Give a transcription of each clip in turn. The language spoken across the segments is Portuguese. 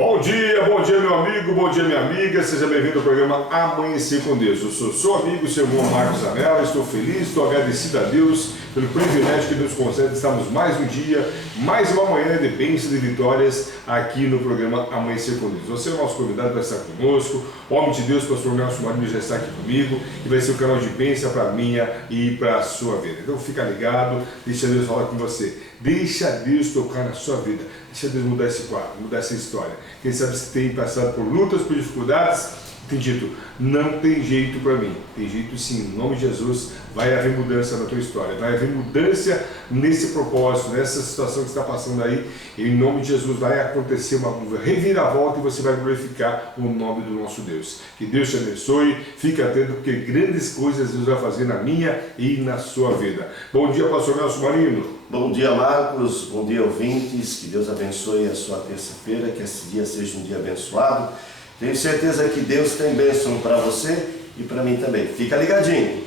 Bom dia meu amigo, bom dia minha amiga, seja bem-vindo ao programa Amanhecer com Deus. Eu sou seu amigo, seu irmão Marcos Anel, estou feliz, estou agradecido a Deus pelo privilégio que Deus concede. Estamos mais um dia, mais uma manhã de bênçãos e vitórias aqui no programa Amanhecer com Deus. Você é o nosso convidado para estar conosco, o homem de Deus, pastor Nelson Marinho, já está aqui comigo e vai ser um canal de bênção para a minha e para a sua vida. Então fica ligado, deixa Deus falar com você, deixa Deus tocar na sua vida, deixa Deus mudar esse quadro, mudar essa história. Quem sabe você tem passado por lutas, por dificuldades, tem dito, não tem jeito para mim. Tem jeito sim, em nome de Jesus vai haver mudança na tua história, vai haver mudança nesse propósito, nessa situação que está passando aí. Em nome de Jesus vai acontecer uma reviravolta e você vai glorificar o nome do nosso Deus. Que Deus te abençoe, fique atento porque grandes coisas Deus vai fazer na minha e na sua vida. Bom dia, pastor Nelson Marino. Bom dia, Marcos, bom dia, ouvintes, que Deus abençoe a sua terça-feira, que esse dia seja um dia abençoado. Tenho certeza que Deus tem bênção para você e para mim também. Fica ligadinho.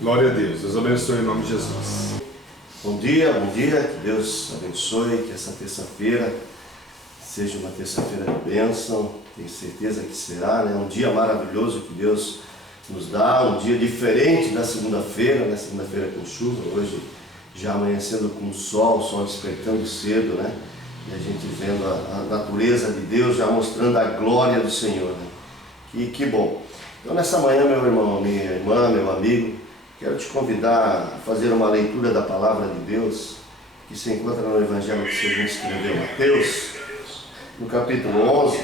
Glória a Deus, Deus abençoe em nome de Jesus. Bom dia, que Deus abençoe, que essa terça-feira seja uma terça-feira de bênção. Tenho certeza que será, né? Um dia maravilhoso que Deus nos dá, um dia diferente da segunda-feira, né? Segunda-feira com chuva, hoje já amanhecendo com o sol despertando cedo, né? E a gente vendo a natureza de Deus, já mostrando a glória do Senhor, né? Que bom. Então nessa manhã, meu irmão, minha irmã, meu amigo, quero te convidar a fazer uma leitura da Palavra de Deus, que se encontra no Evangelho que Jesus escreveu, Mateus, no capítulo 11.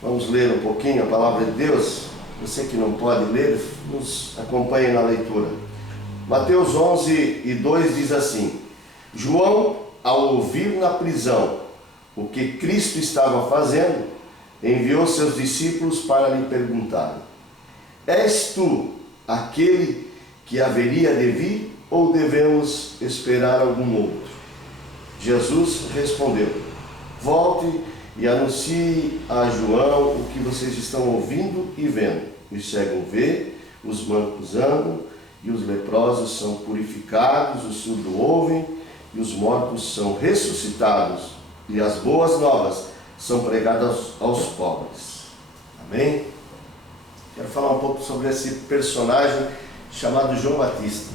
Vamos ler um pouquinho a Palavra de Deus. Você que não pode ler, nos acompanhe na leitura. Mateus 11 e 2 diz assim: João, ao ouvir na prisão o que Cristo estava fazendo, enviou seus discípulos para lhe perguntar: És tu aquele que haveria de vir, ou devemos esperar algum outro? Jesus respondeu: Volte e anuncie a João o que vocês estão ouvindo e vendo. Os cegos vê, os mancos andam, e os leprosos são purificados, os surdos ouvem, e os mortos são ressuscitados, e as boas novas são pregadas aos pobres. Amém? Quero falar um pouco sobre esse personagem chamado João Batista,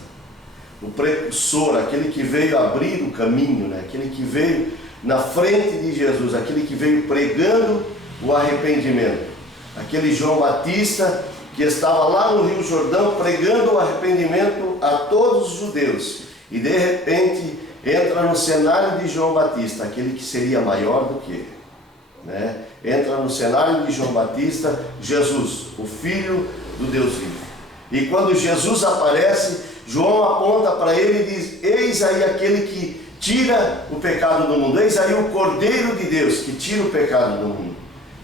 o precursor, aquele que veio abrir o caminho, né? Aquele que veio na frente de Jesus, aquele que veio pregando o arrependimento, aquele João Batista que estava lá no Rio Jordão pregando o arrependimento a todos os judeus, e de repente entra no cenário de João Batista, aquele que seria maior do que ele, né? Entra no cenário de João Batista, Jesus, o Filho do Deus vivo. E quando Jesus aparece, João aponta para ele e diz: Eis aí aquele que tira o pecado do mundo, eis aí o Cordeiro de Deus que tira o pecado do mundo.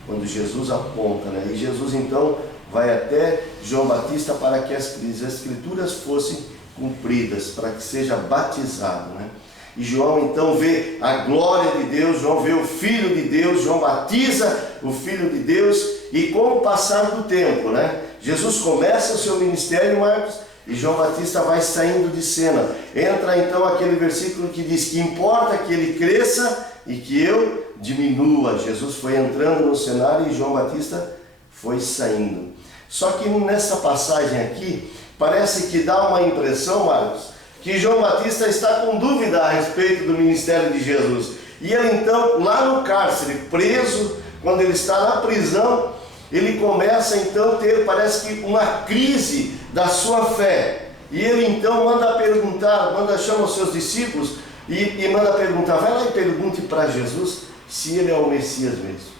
Quando Jesus aponta, né? E Jesus então vai até João Batista para que as escrituras fossem cumpridas, para que seja batizado, né? E João então vê a glória de Deus, João vê o Filho de Deus, João batiza o Filho de Deus, e com o passar do tempo, né? Jesus começa o seu ministério, Marcos, e João Batista vai saindo de cena. Entra então aquele versículo que diz que importa que ele cresça e que eu diminua. Jesus foi entrando no cenário e João Batista foi saindo. Só que nessa passagem aqui, parece que dá uma impressão, Marcos, que João Batista está com dúvida a respeito do ministério de Jesus. E ele então, lá no cárcere, preso, quando ele está na prisão, ele começa então a ter, parece que uma crise da sua fé. E ele então manda perguntar, chama os seus discípulos e manda perguntar: vai lá e pergunte para Jesus se ele é o Messias mesmo,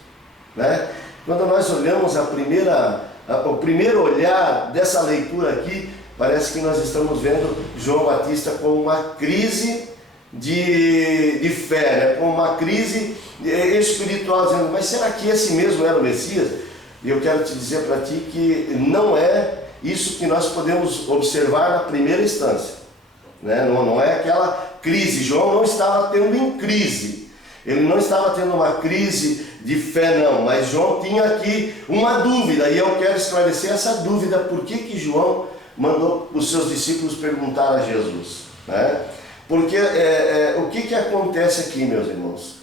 né? Quando nós olhamos o primeiro olhar dessa leitura aqui, parece que nós estamos vendo João Batista com uma crise de fé, né? Com uma crise espiritual, dizendo: mas será que esse mesmo era o Messias? E eu quero te dizer para ti que não é isso que nós podemos observar na primeira instância, né? Não é aquela crise. João não estava tendo em crise, ele não estava tendo uma crise de fé, não, mas João tinha aqui uma dúvida, e eu quero esclarecer essa dúvida. Por que João mandou os seus discípulos perguntar a Jesus, né? Porque o que acontece aqui, meus irmãos?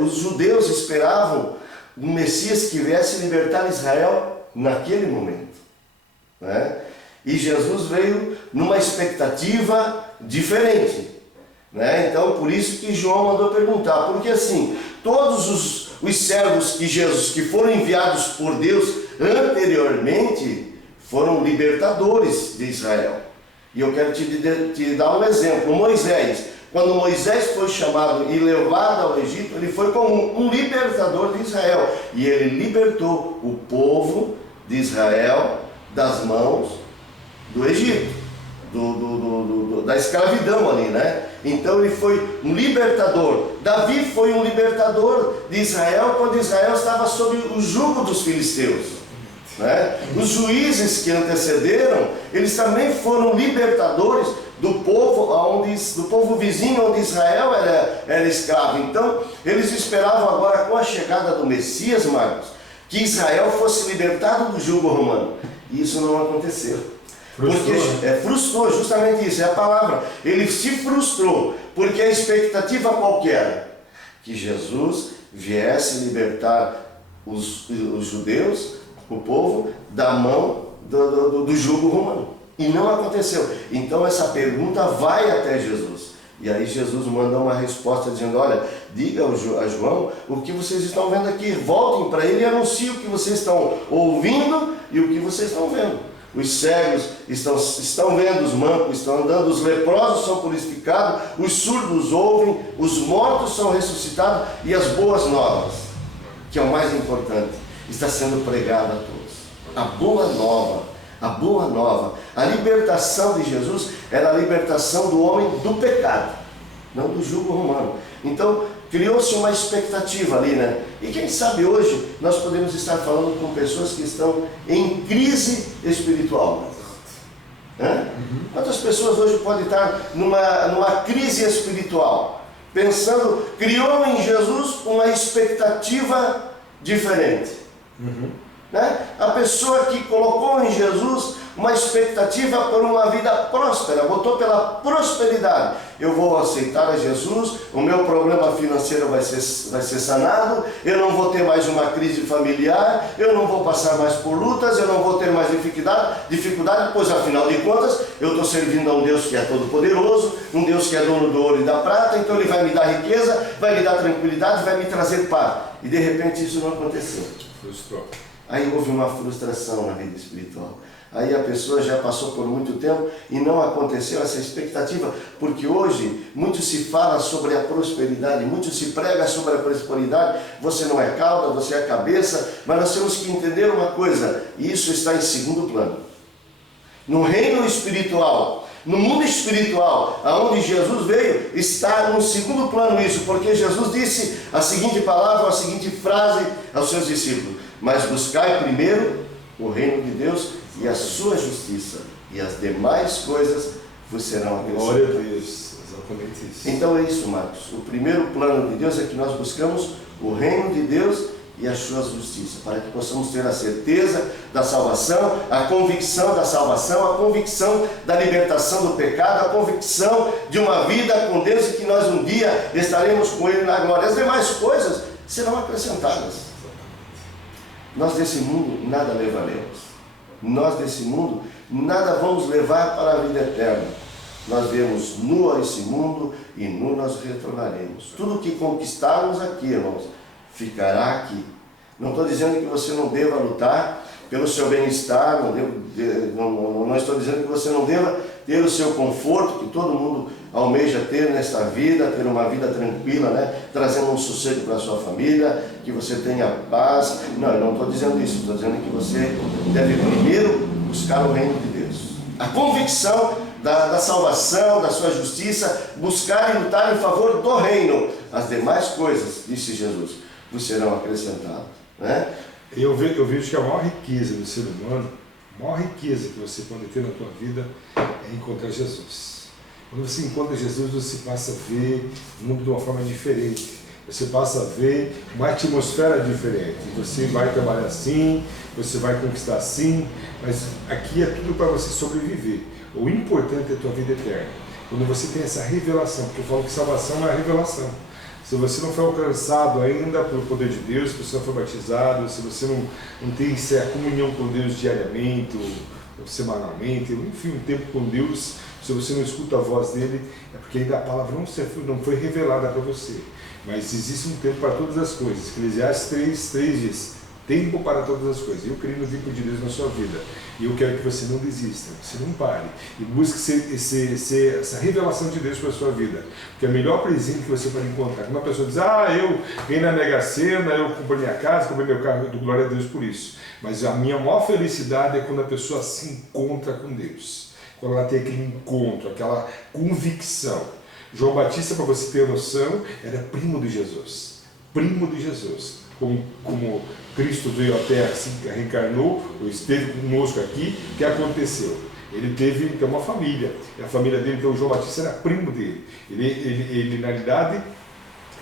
os judeus esperavam um Messias que viesse libertar Israel naquele momento, né? E Jesus veio numa expectativa diferente, né? Então, por isso que João mandou perguntar, porque assim, todos os servos de Jesus que foram enviados por Deus anteriormente foram libertadores de Israel. E eu quero te dar um exemplo. Moisés, quando Moisés foi chamado e levado ao Egito, ele foi como um libertador de Israel, e ele libertou o povo de Israel das mãos do Egito, da escravidão ali, né? Então ele foi um libertador. Davi foi um libertador de Israel quando Israel estava sob o jugo dos filisteus, né? Os juízes que antecederam, eles também foram libertadores do povo vizinho onde Israel era escravo. Então eles esperavam agora, com a chegada do Messias, Marcos, que Israel fosse libertado do jugo romano. E isso não aconteceu. Frustrou, justamente isso, é a palavra. Ele se frustrou, porque a expectativa qual que era? Que Jesus viesse libertar os judeus, o povo, da mão do jugo romano. E não aconteceu. Então essa pergunta vai até Jesus. E aí Jesus manda uma resposta dizendo: olha, diga a João o que vocês estão vendo aqui. Voltem para ele e anunciem o que vocês estão ouvindo e o que vocês estão vendo. Os cegos estão vendo, os mancos estão andando, os leprosos são purificados, os surdos ouvem, os mortos são ressuscitados e as boas novas, que é o mais importante, está sendo pregada a todos. A boa nova, a libertação de Jesus era a libertação do homem do pecado, não do jugo romano. Então criou-se uma expectativa ali, né? E quem sabe hoje nós podemos estar falando com pessoas que estão em crise espiritual. Né? Quantas pessoas hoje podem estar numa crise espiritual, pensando, criou em Jesus uma expectativa diferente. Né? A pessoa que colocou em Jesus uma expectativa por uma vida próspera, botou pela prosperidade. Eu vou aceitar a Jesus, o meu problema financeiro vai ser sanado, eu não vou ter mais uma crise familiar, eu não vou passar mais por lutas, eu não vou ter mais dificuldade, pois afinal de contas eu estou servindo a um Deus que é todo poderoso, um Deus que é dono do ouro e da prata, então Ele vai me dar riqueza, vai me dar tranquilidade, vai me trazer paz. E de repente isso não aconteceu. Frustrou. Aí houve uma frustração na vida espiritual. Aí a pessoa já passou por muito tempo e não aconteceu essa expectativa, porque hoje muito se fala sobre a prosperidade, muito se prega sobre a prosperidade. Você não é cauda, você é cabeça, mas nós temos que entender uma coisa: isso está em segundo plano. No reino espiritual, no mundo espiritual, aonde Jesus veio, está no segundo plano isso, porque Jesus disse a seguinte palavra, a seguinte frase aos seus discípulos: mas buscai primeiro o reino de Deus e a sua justiça, e as demais coisas vos serão acrescentadas. Glória a Deus, exatamente isso. Então é isso, Marcos. O primeiro plano de Deus é que nós buscamos o reino de Deus e a sua justiça, para que possamos ter a certeza da salvação, a convicção da salvação, a convicção da libertação do pecado, a convicção de uma vida com Deus e que nós um dia estaremos com Ele na glória. As demais coisas serão acrescentadas. Nós desse mundo nada levaremos. Nós desse mundo nada vamos levar para a vida eterna. Nós viemos nu a esse mundo e nu nós retornaremos. Tudo que conquistarmos aqui, irmãos, ficará aqui. Não estou dizendo que você não deva lutar pelo seu bem-estar, não estou dizendo que você não deva ter o seu conforto, que todo mundo almeja ter nesta vida, ter uma vida tranquila, né? Trazendo um sossego para a sua família, que você tenha paz. Não, eu não estou dizendo isso, estou dizendo que você deve primeiro buscar o reino de Deus. A convicção da salvação, da sua justiça, buscar e lutar em favor do reino. As demais coisas, disse Jesus, vos serão acrescentadas. Né? Eu vejo que a maior riqueza do ser humano, a maior riqueza que você pode ter na tua vida é encontrar Jesus. Quando você encontra Jesus, você passa a ver o mundo de uma forma diferente. Você passa a ver uma atmosfera diferente. Você vai trabalhar assim, você vai conquistar assim, mas aqui é tudo para você sobreviver. O importante é a tua vida eterna. Quando você tem essa revelação, porque eu falo que salvação é a revelação. Se você não foi alcançado ainda pelo poder de Deus, se você não foi batizado, se você não tem essa comunhão com Deus diariamente, ou semanalmente, enfim, um tempo com Deus, se você não escuta a voz dele, é porque ainda a palavra não foi revelada para você. Mas existe um tempo para todas as coisas. Eclesiastes 3 diz: tempo para todas as coisas. Eu creio no tempo de Deus na sua vida. E eu quero que você não desista, que você não pare. E busque essa revelação de Deus para a sua vida. Porque é o melhor presente que você pode encontrar. Quando uma pessoa diz: eu ganhei na Mega Sena, eu comprei minha casa, comprei meu carro, eu dou glória a Deus por isso. Mas a minha maior felicidade é quando a pessoa se encontra com Deus. Quando ela tem aquele encontro, aquela convicção. João Batista, para você ter noção, era primo de Jesus. Primo de Jesus. Como Cristo veio à Terra, se reencarnou, esteve conosco aqui, o que aconteceu? Ele teve uma família, e a família dele, então o João Batista era primo dele. Ele na realidade,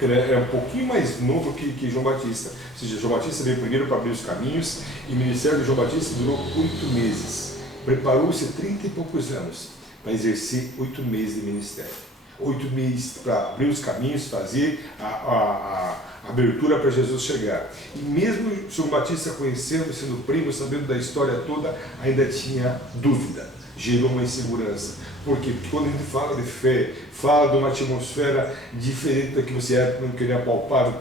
era um pouquinho mais novo que João Batista. Ou seja, João Batista veio primeiro para abrir os caminhos, e o ministério de João Batista durou 8 meses. Preparou-se 30 e poucos anos para exercer 8 meses de ministério. 8 meses para abrir os caminhos, fazer a abertura para Jesus chegar. E mesmo João Batista conhecendo, sendo primo, sabendo da história toda, ainda tinha dúvida, gerou uma insegurança. Por quê? Porque quando a gente fala de fé, fala de uma atmosfera diferente da que você é, não queria palpável.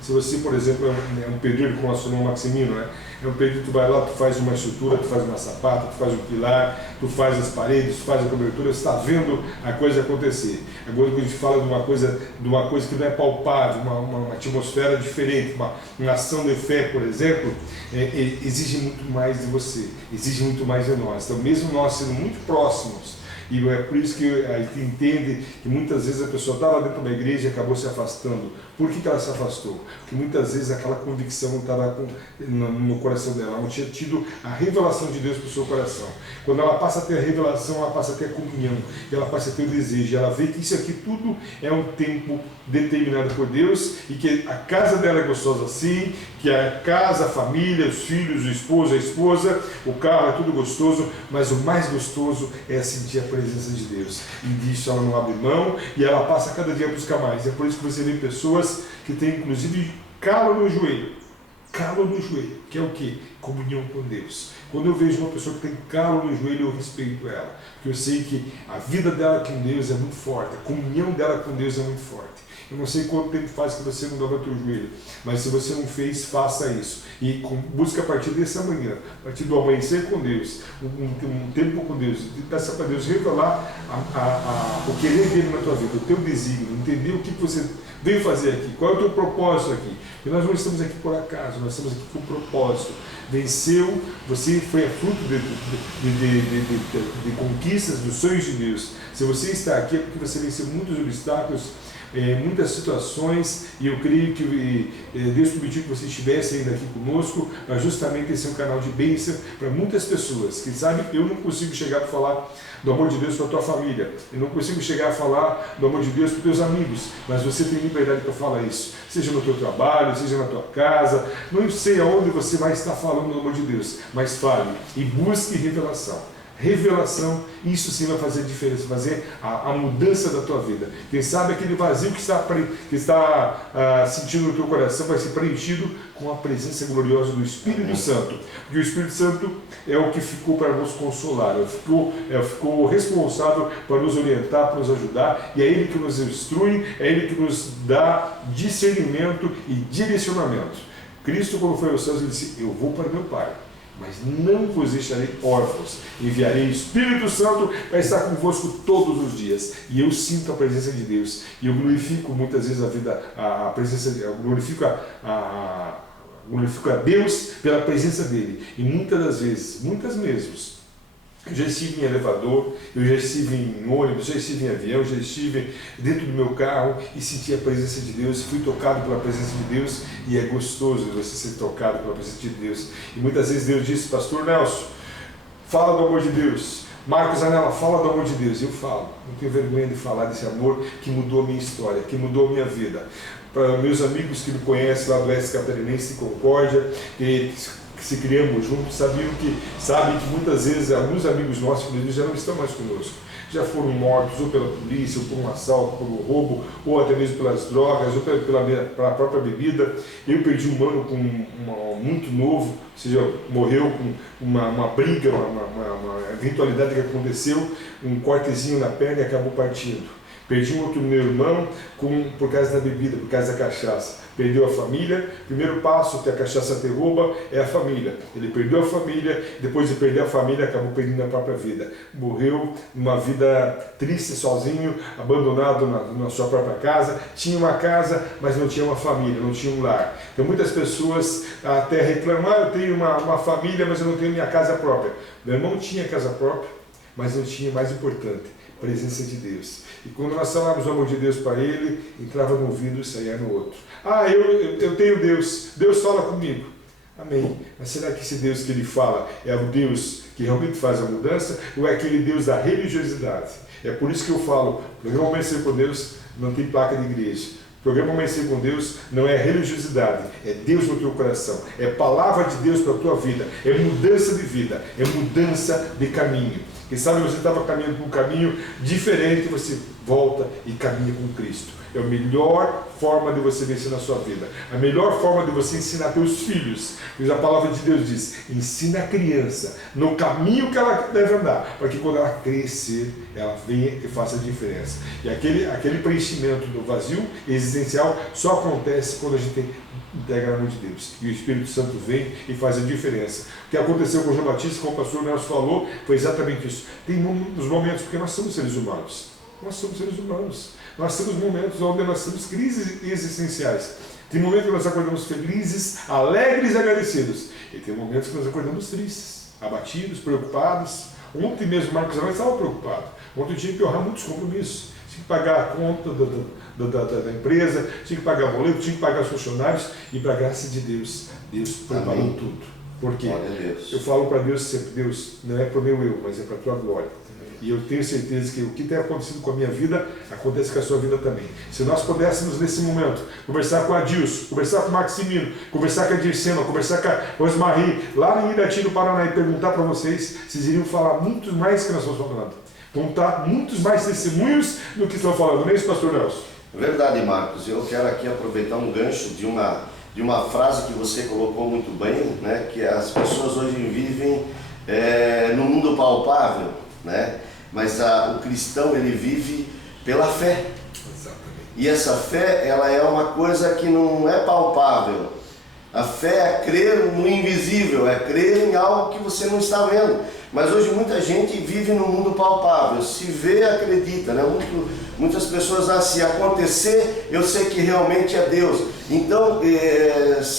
Se você, por exemplo, é um pedreiro como o nosso irmão Maximino, né? É um pedreiro, tu vai lá, tu faz uma estrutura, tu faz uma sapata, tu faz um pilar, tu faz as paredes, tu faz a cobertura, você está vendo a coisa acontecer. Agora, quando a gente fala de uma coisa que não é palpável, uma atmosfera diferente, uma ação de fé, por exemplo, exige muito mais de você, exige muito mais de nós. Então, mesmo nós sendo muito próximos, e é por isso que a gente entende que muitas vezes a pessoa estava dentro da igreja e acabou se afastando. Por que ela se afastou? Porque muitas vezes aquela convicção não estava no coração dela, ela não tinha tido a revelação de Deus para o seu coração. Quando ela passa a ter a revelação, ela passa a ter a comunhão, ela passa a ter o desejo, ela vê que isso aqui tudo é um tempo determinado por Deus e que a casa dela é gostosa assim, que a casa, a família, os filhos, o esposo, a esposa, o carro é tudo gostoso, mas o mais gostoso é sentir a presença de Deus. E disso ela não abre mão e ela passa cada dia a buscar mais. É por isso que você vê pessoas que têm inclusive calo no joelho, que é o que? Comunhão com Deus. Quando eu vejo uma pessoa que tem calo no joelho, eu respeito ela, porque eu sei que a vida dela com Deus é muito forte, a comunhão dela com Deus é muito forte. Eu não sei quanto tempo faz que você não dobra o teu joelho, mas se você não fez, faça isso. E busca a partir dessa manhã, a partir do amanhecer com Deus, um tempo com Deus, peça para Deus revelar o querer dele na tua vida, o teu desígnio, entender o que você veio fazer aqui, qual é o teu propósito aqui. E nós não estamos aqui por acaso, nós estamos aqui com propósito. Venceu, você foi fruto de conquistas, dos sonhos de Deus. Se você está aqui é porque você venceu muitos obstáculos, muitas situações, e eu creio que Deus permitiu que você estivesse ainda aqui conosco, para justamente esse é um canal de bênção para muitas pessoas. Quem sabe eu não consigo chegar para falar do amor de Deus para a tua família, eu não consigo chegar a falar do amor de Deus para os teus amigos, mas você tem liberdade para falar isso, seja no teu trabalho, seja na tua casa, não sei aonde você vai estar falando do amor de Deus, mas fale e busque revelação. Revelação, isso sim vai fazer diferença, fazer a mudança da tua vida. Quem sabe aquele vazio que está sentindo no teu coração vai ser preenchido com a presença gloriosa do Espírito Santo. Porque o Espírito Santo é o que ficou para nos consolar, ficou responsável para nos orientar, para nos ajudar, e é Ele que nos instrui, é Ele que nos dá discernimento e direcionamento. Cristo, quando foi aos céus, ele disse: eu vou para meu Pai, mas não vos deixarei órfãos, enviarei o Espírito Santo para estar convosco todos os dias. E eu sinto a presença de Deus, e eu glorifico muitas vezes a presença, eu glorifico a Deus pela presença dele. E muitas das vezes, muitas mesmo, eu já estive em elevador, eu já estive em ônibus, já estive em avião, já estive dentro do meu carro e senti a presença de Deus, fui tocado pela presença de Deus, e é gostoso você ser tocado pela presença de Deus. E muitas vezes Deus disse: Pastor Nelson, fala do amor de Deus. Marcos Anela, fala do amor de Deus. Eu falo, não tenho vergonha de falar desse amor que mudou a minha história, que mudou a minha vida. Para meus amigos que me conhecem lá do Oeste Catarinense, Concórdia, que se criamos juntos, sabem que muitas vezes alguns amigos nossos já não estão mais conosco. já foram mortos ou pela polícia, ou por um assalto, por um roubo, ou até mesmo pelas drogas, ou pela própria bebida. Eu perdi um mano muito novo, ou seja, morreu com uma briga, uma eventualidade que aconteceu, um cortezinho na perna e acabou partindo. Perdi um outro meu irmão por causa da bebida, por causa da cachaça. Perdeu a família. Primeiro passo que a cachaça derruba é a família. Ele perdeu a família, depois de perder a família, acabou perdendo a própria vida. Morreu numa vida triste, sozinho, abandonado na sua própria casa. Tinha uma casa, mas não tinha uma família, não tinha um lar. Então muitas pessoas até reclamam, eu tenho uma família, mas eu não tenho minha casa própria. Meu irmão tinha casa própria, mas não tinha, mais importante, a presença de Deus. E quando nós falávamos o amor de Deus para ele, entrava no ouvido e saía no outro. Eu tenho Deus, Deus fala comigo. Amém. Mas será que esse Deus que ele fala é o Deus que realmente faz a mudança ou é aquele Deus da religiosidade? É por isso que eu falo, o programa Amanhecer com Deus não tem placa de igreja. O programa Amanhecer com Deus não é religiosidade, é Deus no teu coração, é palavra de Deus para a tua vida, é mudança de vida, é mudança de caminho. Quem sabe você estava caminhando por um caminho diferente, você volta e caminha com Cristo. É a melhor forma de você vencer na sua vida. A melhor forma de você ensinar teus filhos. Pois a palavra de Deus diz, ensina a criança no caminho que ela deve andar, para que quando ela crescer, ela venha e faça a diferença. E aquele preenchimento do vazio existencial só acontece quando a gente integra na mão de Deus. E o Espírito Santo vem e faz a diferença. O que aconteceu com João Batista, como o pastor Nelson falou, foi exatamente isso. Tem uns momentos, porque nós somos seres humanos. Nós somos seres humanos. Nós temos momentos onde nós temos crises existenciais. Tem momentos que nós acordamos felizes, alegres e agradecidos. E tem momentos que nós acordamos tristes, abatidos, preocupados. Ontem mesmo Marcos Aurélio estava preocupado. Ontem eu tinha que honrar muitos compromissos. Tinha que pagar a conta da empresa, tinha que pagar boleto, tinha que pagar os funcionários. E para a graça de Deus, Deus preparou tudo. Por quê? Eu falo para Deus sempre, Deus, não é para o meu eu, mas é para a tua glória. E eu tenho certeza que o que tem acontecido com a minha vida, acontece com a sua vida também. Se nós pudéssemos, nesse momento, conversar com a Adilson, conversar com o Maximino, conversar com a Dircena, conversar com a Rosmarie, lá em Irati, no Paraná, e perguntar para vocês, vocês iriam falar muito mais do que nós estamos falando. Contar muitos mais testemunhos do que estão falando. Não é isso, pastor Nelson? Verdade, Marcos. Eu quero aqui aproveitar um gancho de uma frase que você colocou muito bem, né? Que as pessoas hoje vivem no mundo palpável, né? Mas o cristão, ele vive pela fé. Exatamente. E essa fé, ela é uma coisa que não é palpável. A fé é crer no invisível, é crer em algo que você não está vendo. Mas hoje muita gente vive no mundo palpável, se vê, acredita, né? Muitas pessoas, se acontecer, eu sei que realmente é Deus. Então,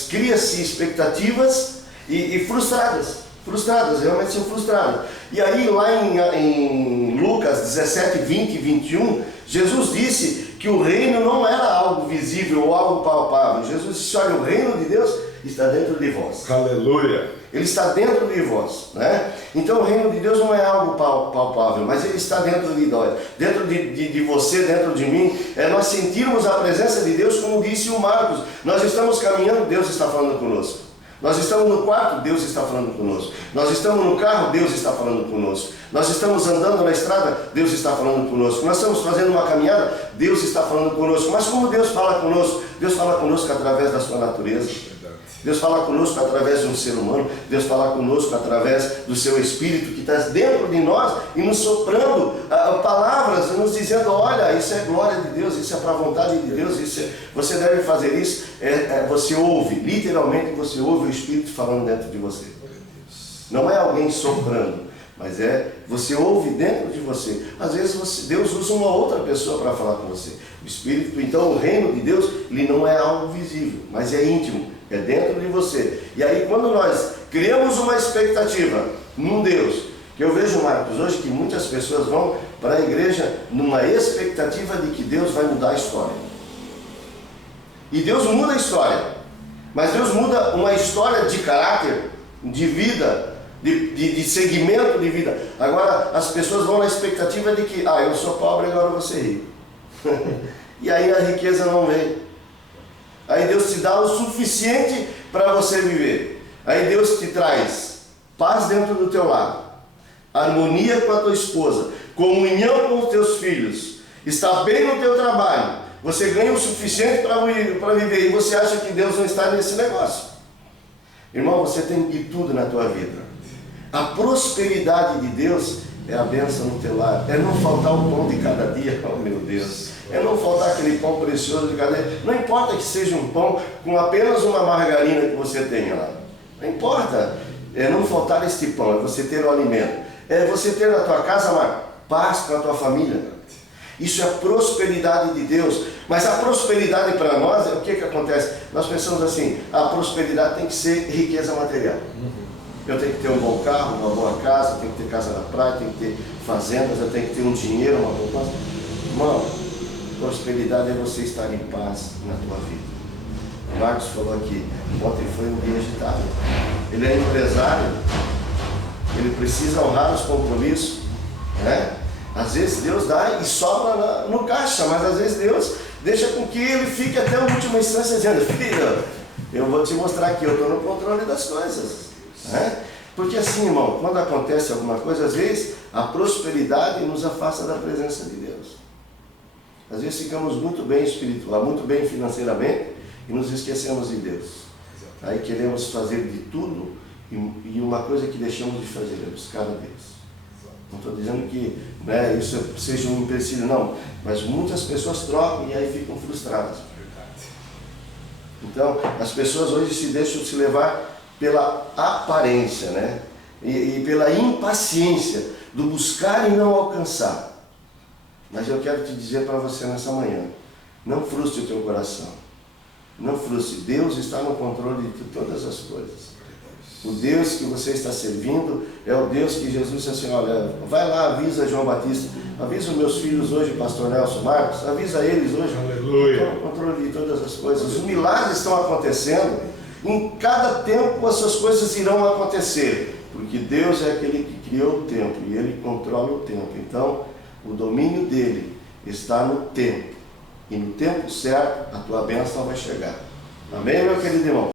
cria-se expectativas e frustradas, realmente são frustradas. E aí lá em Lucas 17, 20 e 21, Jesus disse que o reino não era algo visível ou algo palpável. Jesus disse, olha, o reino de Deus está dentro de vós. Aleluia! Ele está dentro de vós, né? Então o reino de Deus não é algo palpável, mas ele está dentro de nós, dentro de você, dentro de mim. É nós sentirmos a presença de Deus, como disse o Marcos. Nós estamos caminhando, Deus está falando conosco. Nós estamos no quarto, Deus está falando conosco. Nós estamos no carro, Deus está falando conosco. Nós estamos andando na estrada, Deus está falando conosco. Nós estamos fazendo uma caminhada, Deus está falando conosco. Mas como Deus fala conosco? Deus fala conosco através da sua natureza. Deus fala conosco através de um ser humano. Deus fala conosco através do seu Espírito que está dentro de nós e nos soprando palavras, nos dizendo, olha, isso é glória de Deus, isso é para a vontade de Deus, você deve fazer isso. Você ouve, literalmente você ouve o Espírito falando dentro de você. Não é alguém soprando, mas você ouve dentro de você. Às vezes Deus usa uma outra pessoa para falar com você. O Espírito, então o reino de Deus, ele não é algo visível, mas é íntimo. É dentro de você. E aí quando nós criamos uma expectativa num Deus, que eu vejo, Marcos, hoje que muitas pessoas vão para a igreja numa expectativa de que Deus vai mudar a história. E Deus muda a história. Mas Deus muda uma história de caráter, de vida, de segmento de vida. Agora as pessoas vão na expectativa de que, eu sou pobre, agora eu vou ser rico. E aí a riqueza não vem. Aí Deus te dá o suficiente para você viver. Aí Deus te traz paz dentro do teu lar, harmonia com a tua esposa, comunhão com os teus filhos, está bem no teu trabalho, você ganha o suficiente para viver e você acha que Deus não está nesse negócio. Irmão, você tem de tudo na tua vida. A prosperidade de Deus é a bênção no teu lar, é não faltar o pão de cada dia, oh meu Deus, é não faltar aquele pão precioso de cada dia. Não importa que seja um pão com apenas uma margarina que você tenha lá, não importa, é não faltar este pão, é você ter o alimento, é você ter na tua casa uma paz com a tua família. Isso é a prosperidade de Deus. Mas a prosperidade para nós, o que acontece? Nós pensamos assim, a prosperidade tem que ser riqueza material. Eu tenho que ter um bom carro, uma boa casa, eu tenho que ter casa na praia, eu tenho que ter fazendas, eu tenho que ter um dinheiro, uma poupança. Irmão, prosperidade é você estar em paz na tua vida. O Marcos falou aqui, ontem foi um dia agitado. Ele é empresário, ele precisa honrar os compromissos, né? Às vezes Deus dá e sobra no caixa, mas às vezes Deus deixa com que ele fique até a última instância dizendo, filho, eu vou te mostrar que eu estou no controle das coisas. Né? Porque assim, irmão, quando acontece alguma coisa, às vezes a prosperidade nos afasta da presença de Deus. Às vezes ficamos muito bem espiritual, muito bem financeiramente e nos esquecemos de Deus. Aí queremos fazer de tudo e uma coisa que deixamos de fazer é buscar a Deus. Não estou dizendo que isso seja um empecilho, não. Mas muitas pessoas trocam e aí ficam frustradas. Então, as pessoas hoje se deixam se levar pela aparência, né? E pela impaciência do buscar e não alcançar. Mas eu quero te dizer para você nessa manhã, não frustre o teu coração. Não frustre. Deus está no controle de todas as coisas. O Deus que você está servindo é o Deus que Jesus disse assim, olha, vai lá, avisa João Batista, avisa os meus filhos hoje, pastor Nelson Marcos, avisa eles hoje. Aleluia. Estão no controle de todas as coisas. Os milagres estão acontecendo, em cada tempo essas coisas irão acontecer, porque Deus é aquele que criou o tempo e Ele controla o tempo. Então, o domínio dEle está no tempo, e no tempo certo a tua bênção vai chegar. Amém, meu querido irmão?